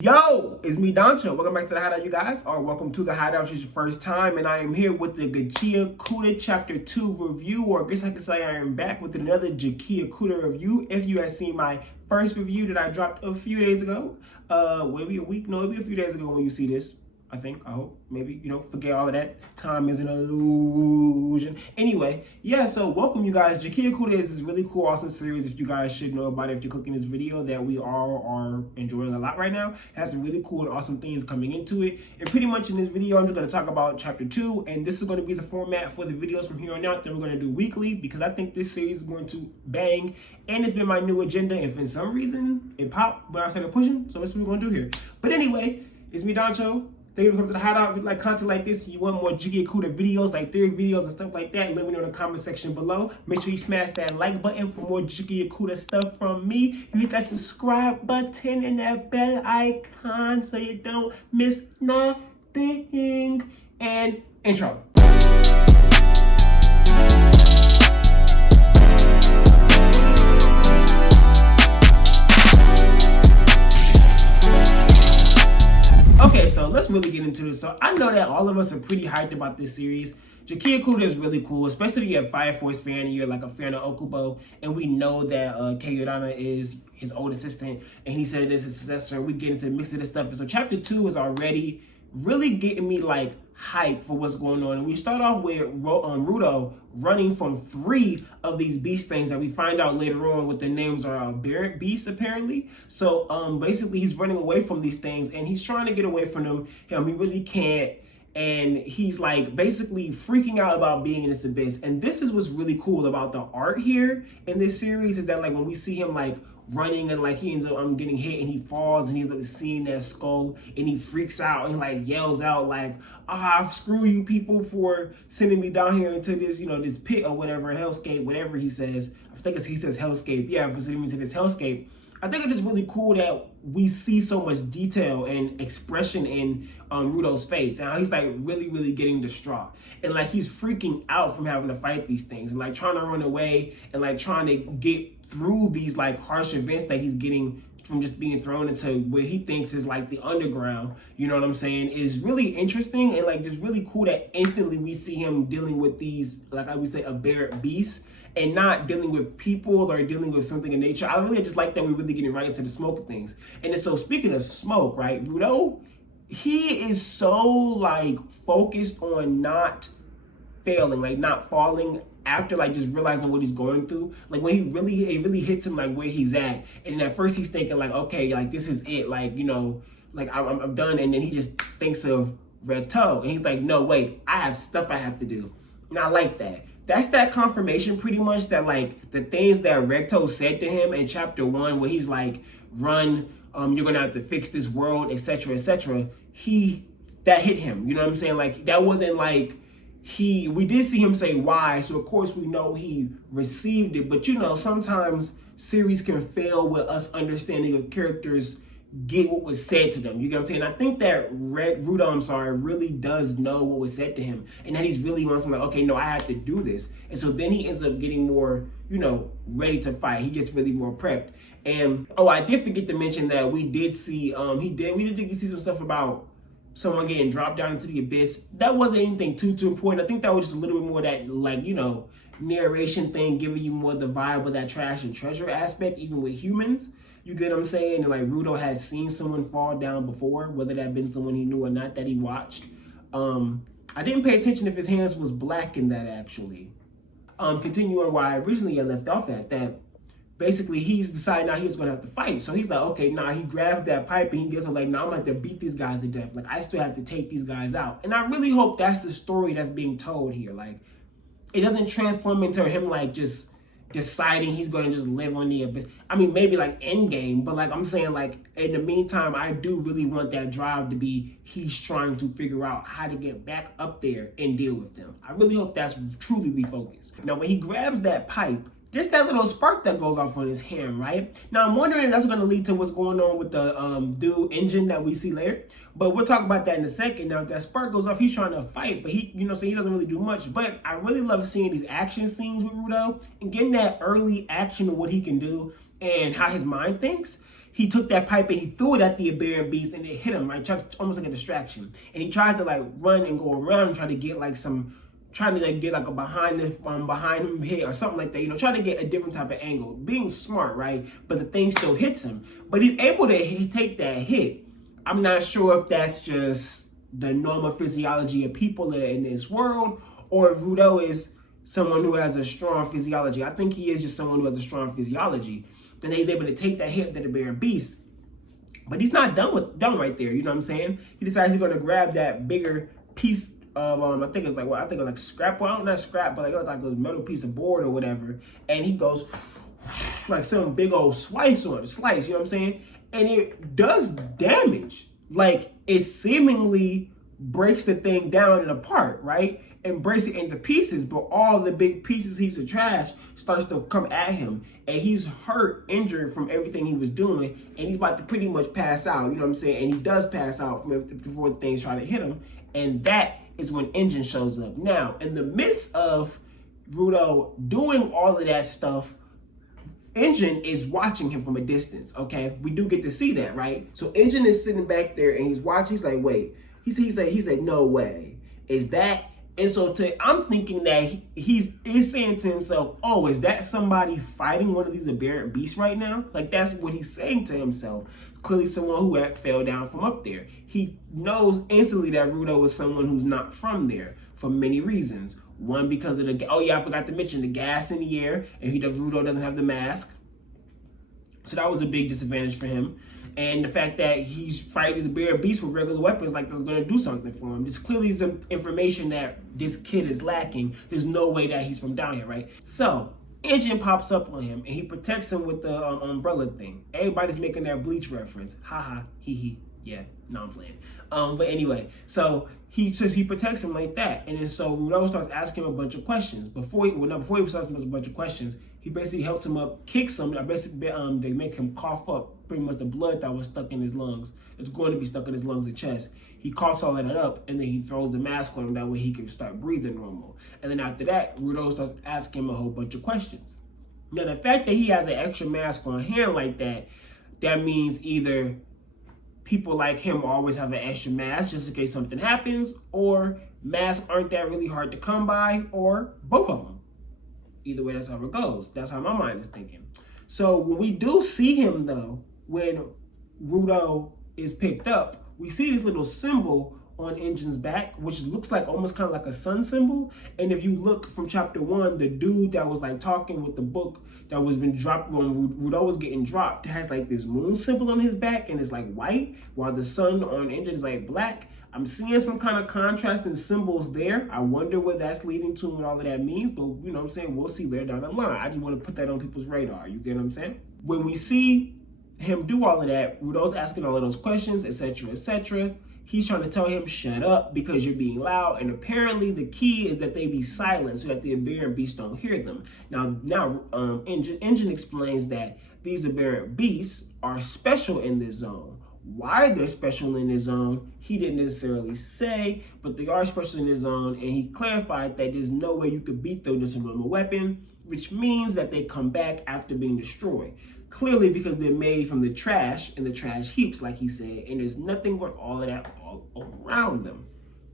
Yo, it's me, Danchou. Welcome back to the Hideout, you guys, or welcome to the Hideout if it's your first time, and I am here with the Gachiakuta Chapter 2 review, or I guess I could say I am back with another Gachiakuta review. If you have seen my first review that I dropped a few days ago, maybe a week, no, maybe a few days ago when you see this, I think, I hope, maybe, forget all of that. Time is an illusion. Anyway, yeah, so welcome, you guys. Gachiakuta is this really cool, awesome series, if you guys should know about it if you're clicking this video, that we all are enjoying a lot right now. It has some really cool and awesome things coming into it. And pretty much in this video, I'm just going to talk about Chapter 2, and this is going to be the format for the videos from here on out that we're going to do weekly, because I think this series is going to bang, and it's been my new agenda, and for some reason, it popped when I started pushing, so that's what we're going to do here. But anyway, it's me, Danchou. Thank you for coming to the Hideout. If you like content like this, you want more Gachiakuta videos, like theory videos and stuff like that, let me know in the comment section below. Make sure you smash that like button for more Gachiakuta stuff from me. You hit that subscribe button and that bell icon so you don't miss nothing. And intro. Okay, so let's really get into this. So I know that all of us are pretty hyped about this series. Gachiakuta is really cool, especially if you're a Fire Force fan and you're like a fan of Okubo, and we know that Keiodana is his old assistant, and he said this is his successor, and we get into the mix of this stuff. So Chapter 2 is already really getting me like hype for what's going on. And we start off with Rudolph running from 3 of these beast things that we find out later on what the names are Aberrant beasts apparently. So basically he's running away from these things and he's trying to get away from them. He really can't. And he's like basically freaking out about being in this abyss. And this is what's really cool about the art here in this series, is that like when we see him like running and like he ends up getting hit and he falls and he ends up seeing that skull and he freaks out and like yells out like, screw you people for sending me down here into this, this pit or whatever, hellscape, whatever he says. I think he says hellscape. Yeah, for sending me to this hellscape. I think it is really cool that we see so much detail and expression in Rudolph's face, and how he's like really getting distraught, and like he's freaking out from having to fight these things and like trying to run away and like trying to get through these like harsh events that he's getting from just being thrown into where he thinks is like the underground, you know what I'm saying, is really interesting, and like just really cool that instantly we see him dealing with these, like I would say, aberrant beasts, and not dealing with people or dealing with something in nature. I really just like that we're really getting right into the smoke of things. And then, so speaking of smoke, right, Rudolph, he is so like focused on not failing, like not falling after like just realizing what he's going through. Like when it really hits him like where he's at. And at first he's thinking like, okay, like this is it, like, like I'm done. And then he just thinks of Red Toe. And he's like, no, wait, I have stuff I have to do. And I like that. That's that confirmation pretty much that like the things that Recto said to him in Chapter 1 where he's like, run, you're gonna have to fix this world, etc., etc. That hit him, you know what I'm saying? Like that wasn't like we did see him say why, so of course we know he received it, but sometimes series can fail with us understanding of characters get what was said to them. You get what I'm saying? I think that Rudolph, really does know what was said to him, and that he's really wants to like, okay, no, I have to do this. And so then he ends up getting more, ready to fight. He gets really more prepped. And I did forget to mention that we did see we did see some stuff about someone getting dropped down into the abyss. That wasn't anything too important. I think that was just a little bit more that like, narration thing, giving you more the vibe of that trash and treasure aspect, even with humans. You get what I'm saying? And like Rudolph has seen someone fall down before, whether that been someone he knew or not that he watched. I didn't pay attention if his hands was black in that actually. Continuing where I originally left off at, that basically he's decided now he was gonna have to fight. So he's like, okay, he grabs that pipe and he gets like, I'm gonna have to beat these guys to death. Like I still have to take these guys out. And I really hope that's the story that's being told here. Like it doesn't transform into him like just deciding he's going to just live on the abyss. I mean, maybe like Endgame, but like I'm saying, like in the meantime, I do really want that drive to be he's trying to figure out how to get back up there and deal with them. I really hope that's truly refocused. Now, when he grabs that pipe, there's that little spark that goes off on his hand, right? Now, I'm wondering if that's going to lead to what's going on with the dude engine that we see later. But we'll talk about that in a second. Now, if that spark goes off, he's trying to fight, but he doesn't really do much. But I really love seeing these action scenes with Rudolph and getting that early action of what he can do and how his mind thinks. he took that pipe and he threw it at the Aberrant beast and it hit him, right? Almost like a distraction. And he tried to like run and go around and try to get like a behind him hit or something like that, you know, trying to get a different type of angle, being smart, right? But the thing still hits him. But he's able to take that hit. I'm not sure if that's just the normal physiology of people in this world, or if Rudolph is someone who has a strong physiology. I think he is just someone who has a strong physiology. Then he's able to take that hit to the Aberrant beast. But he's not done right there, you know what I'm saying? He decides he's gonna grab that bigger piece of I think it's like scrap, well, not scrap, but like a metal piece of board or whatever, and he goes like some big old slice, you know what I'm saying? And it does damage. Like, it seemingly breaks the thing down and apart, right? And breaks it into pieces, but all the big pieces, heaps of trash, starts to come at him. And he's hurt, injured from everything he was doing, and he's about to pretty much pass out, you know what I'm saying? And he does pass out from before the things try to hit him. And that is when Engine shows up. Now, in the midst of Rudolph doing all of that stuff, Engine is watching him from a distance, okay? We do get to see that, right? So Engine is sitting back there and he's watching. He's like, wait. He said, no way. Is that? And so I'm thinking that he's saying to himself, oh, is that somebody fighting one of these Aberrant beasts right now? Like, that's what he's saying to himself. Clearly someone who had fell down from up there. He knows instantly that Rudolph is someone who's not from there for many reasons. One, because of I forgot to mention the gas in the air, and Rudolph doesn't have the mask. So that was a big disadvantage for him. And the fact that he's fighting these Aberrant beasts with regular weapons, like, that's going to do something for him. This clearly is the information that this kid is lacking. There's no way that he's from down here, right? So Engine pops up on him, and he protects him with the umbrella thing. Everybody's making that Bleach reference. Ha, hee hee. Yeah, no, I'm playing. But anyway, so he protects him like that. And then so Rudolph starts asking him a bunch of questions. Before he starts asking him a bunch of questions, he basically helps him up, kicks him. They make him cough up pretty much the blood that was stuck in his lungs. It's going to be stuck in his lungs and chest. He coughs all that up, and then he throws the mask on him. That way he can start breathing normal. And then after that, Rudolph starts asking him a whole bunch of questions. Now, the fact that he has an extra mask on hand like that, that means either people like him always have an extra mask just in case something happens, or masks aren't that really hard to come by, or both of them. Either way, that's how it goes. That's how my mind is thinking. So when we do see him, though, when Rudolph is picked up, we see this little symbol on Engine's back, which looks like almost kind of like a sun symbol. And if you look from chapter 1, the dude that was like talking with the book that was been dropped when Rudolph was getting dropped, has like this moon symbol on his back, and it's like white, while the sun on Engine is like black. I'm seeing some kind of contrasting symbols there. I wonder what that's leading to and what all of that means, but you know what I'm saying? We'll see later down the line. I just want to put that on people's radar. You get what I'm saying? When we see him do all of that, Rudolph's asking all of those questions, etc., etc. He's trying to tell him, shut up because you're being loud. And apparently the key is that they be silent so that the Aberrant beasts don't hear them. Now, Engine explains that these Aberrant beasts are special in this zone. Why they're special in this zone, he didn't necessarily say, but they are special in this zone, and he clarified that there's no way you could beat them with a normal weapon, which means that they come back after being destroyed. Clearly because they're made from the trash and the trash heaps, like he said, and there's nothing but all of that all around them.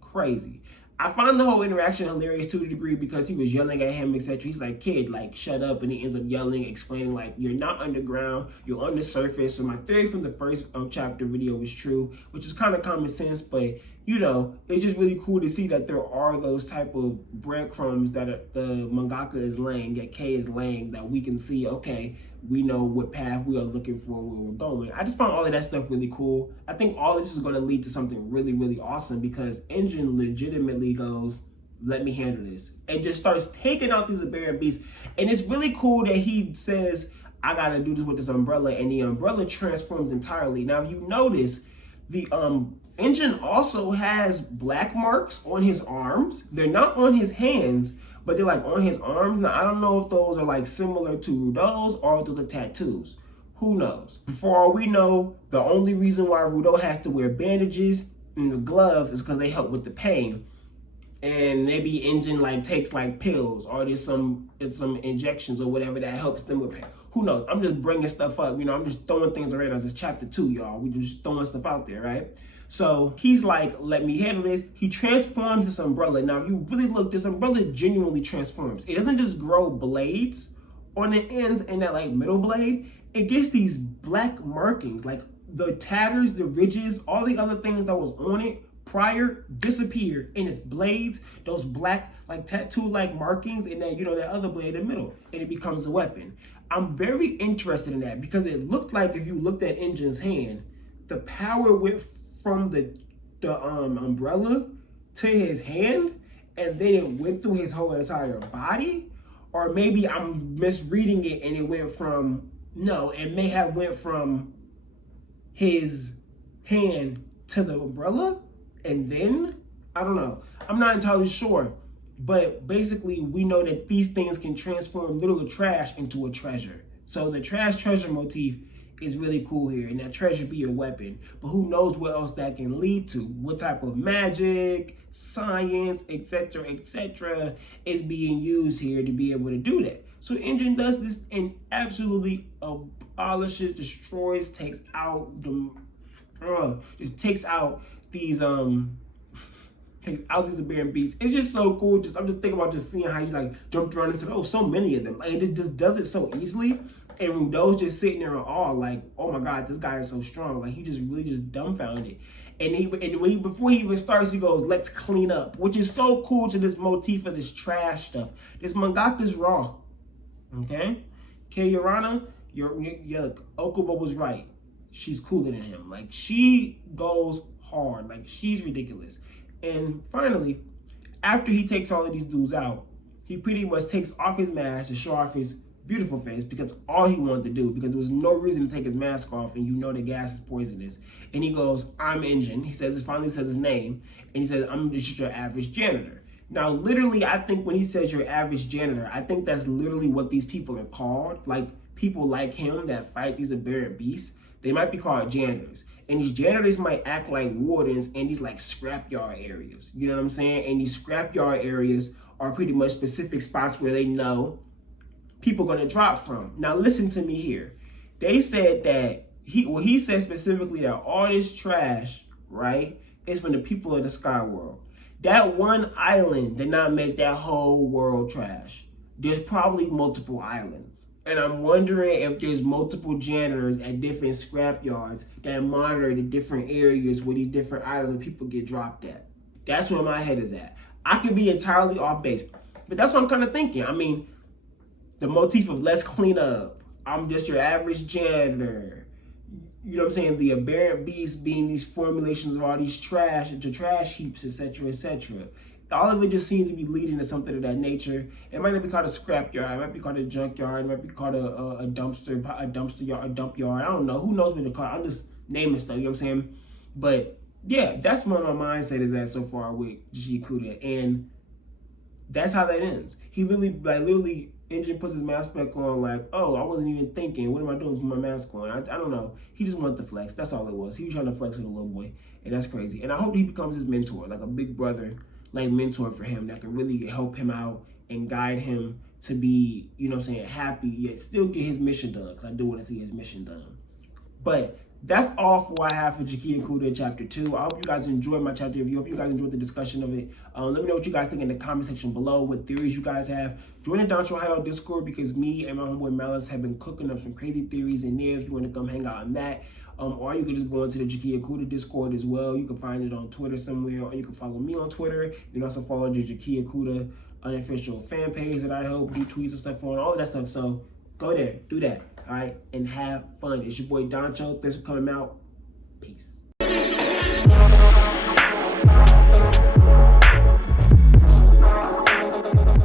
Crazy. I find the whole interaction hilarious to a degree because he was yelling at him, etc. He's like, kid, like, shut up. And he ends up yelling, explaining, like, you're not underground, you're on the surface. So my theory from the first chapter video was true, which is kind of common sense. But, you know, it's just really cool to see that there are those type of breadcrumbs that the mangaka is laying, that K is laying, that we can see, okay, we know what path we are looking for, where we're going. I just found all of that stuff really cool. I think all of this is going to lead to something really, really awesome because Engine legitimately goes, let me handle this, and just starts taking out these Aberrant beasts. And it's really cool that he says, I got to do this with this umbrella, and the umbrella transforms entirely. Now, if you notice, the Engine also has black marks on his arms. They're not on his hands, but they're like on his arms. Now, I don't know if those are like similar to Rudolph's or if those are tattoos. Who knows? For all we know, the only reason why Rudolph has to wear bandages and the gloves is because they help with the pain. And maybe Engine like takes like pills, or there's some injections or whatever that helps them with pain. Who knows? I'm just bringing stuff up. You know, I'm just throwing things around. It's chapter 2, y'all. We just throwing stuff out there, right? So he's like, let me handle this. He transforms this umbrella. Now, if you really look, this umbrella genuinely transforms. It doesn't just grow blades on the ends and that like middle blade. It gets these black markings, like the tatters, the ridges, all the other things that was on it prior disappeared, and its blades, those black like tattoo like markings, and then, you know, that other blade in the middle, and it becomes a weapon. I'm very interested in that because it looked like, if you looked at Enjin's hand, the power went from the umbrella to his hand, and then it went through his whole entire body. Or maybe I'm misreading it and it went from, no, it may have went from his hand to the umbrella, and then, I don't know. I'm not entirely sure. But basically, we know that these things can transform little trash into a treasure. So the trash treasure motif is really cool here, and that treasure be a weapon. But who knows what else that can lead to? What type of magic, science, etc., is being used here to be able to do that. So Enjin does this and absolutely abolishes, destroys, takes out these Aberrant beasts. It's just so cool. I'm just thinking about just seeing how he like jumped around and said, oh, so many of them. Like, it just does it so easily. And Rudolph's just sitting there in awe, like, oh my God, this guy is so strong. Like, he just really just dumbfounded. And before he even starts, he goes, let's clean up, which is so cool to this motif of this trash stuff. This mangaka's raw. Okay? Yorana, your Okubo was right. She's cooler than him. Like, she goes hard. Like, she's ridiculous. And finally, after he takes all of these dudes out, he pretty much takes off his mask to show off his beautiful face, because all he wanted to do, because there was no reason to take his mask off, and you know the gas is poisonous. And he goes, I'm Enjin. He finally says his name, and he says, I'm just your average janitor. Now, literally, I think when he says your average janitor, I think that's literally what these people are called. Like, people like him that fight these Aberrant beasts, they might be called janitors. And these janitors might act like wardens in these like scrapyard areas. You know what I'm saying? And these scrapyard areas are pretty much specific spots where they know people are going to drop from. Now listen to me here. They said that he said specifically that all this trash, right, is from the people of the sky world. That one island did not make that whole world trash. There's probably multiple islands. And I'm wondering if there's multiple janitors at different scrap yards that monitor the different areas where these different islands people get dropped at. That's where my head is at. I could be entirely off base, but that's what I'm kind of thinking. I mean, the motif of let's clean up. I'm just your average janitor. You know what I'm saying? The Aberrant beasts being these formulations of all these trash into trash heaps, etc. All of it just seems to be leading to something of that nature. It might not be called a scrapyard. It might be called a junkyard. It might be called a dumpster yard, a dump yard. I don't know. Who knows what to call it? I'm just naming stuff. You know what I'm saying? But yeah, that's where my mindset is at so far with Gachiakuta, and that's how that ends. He literally, Enjin puts his mask back on, like, oh, I wasn't even thinking. What am I doing with my mask on? I don't know. He just wanted to flex. That's all it was. He was trying to flex with a little boy, and that's crazy. And I hope he becomes his mentor, like a big brother, like mentor for him that can really help him out and guide him to be, you know what I'm saying, happy, yet still get his mission done, because I do want to see his mission done. But that's all for what I have for Gachiakuta Chapter 2. I hope you guys enjoyed my chapter review. I hope you guys enjoyed the discussion of it. Let me know what you guys think in the comment section below, what theories you guys have. Join the Danchou Hideout Discord, because me and my homeboy Malice have been cooking up some crazy theories in there if you want to come hang out on that. Or you can just go into the Gachiakuta Discord as well. You can find it on Twitter somewhere, or you can follow me on Twitter. You can also follow the Gachiakuta unofficial fan page that I help do tweets and stuff on, all of that stuff. So go there, do that, all right, and have fun. It's your boy Danchou. Thanks for coming out. Peace.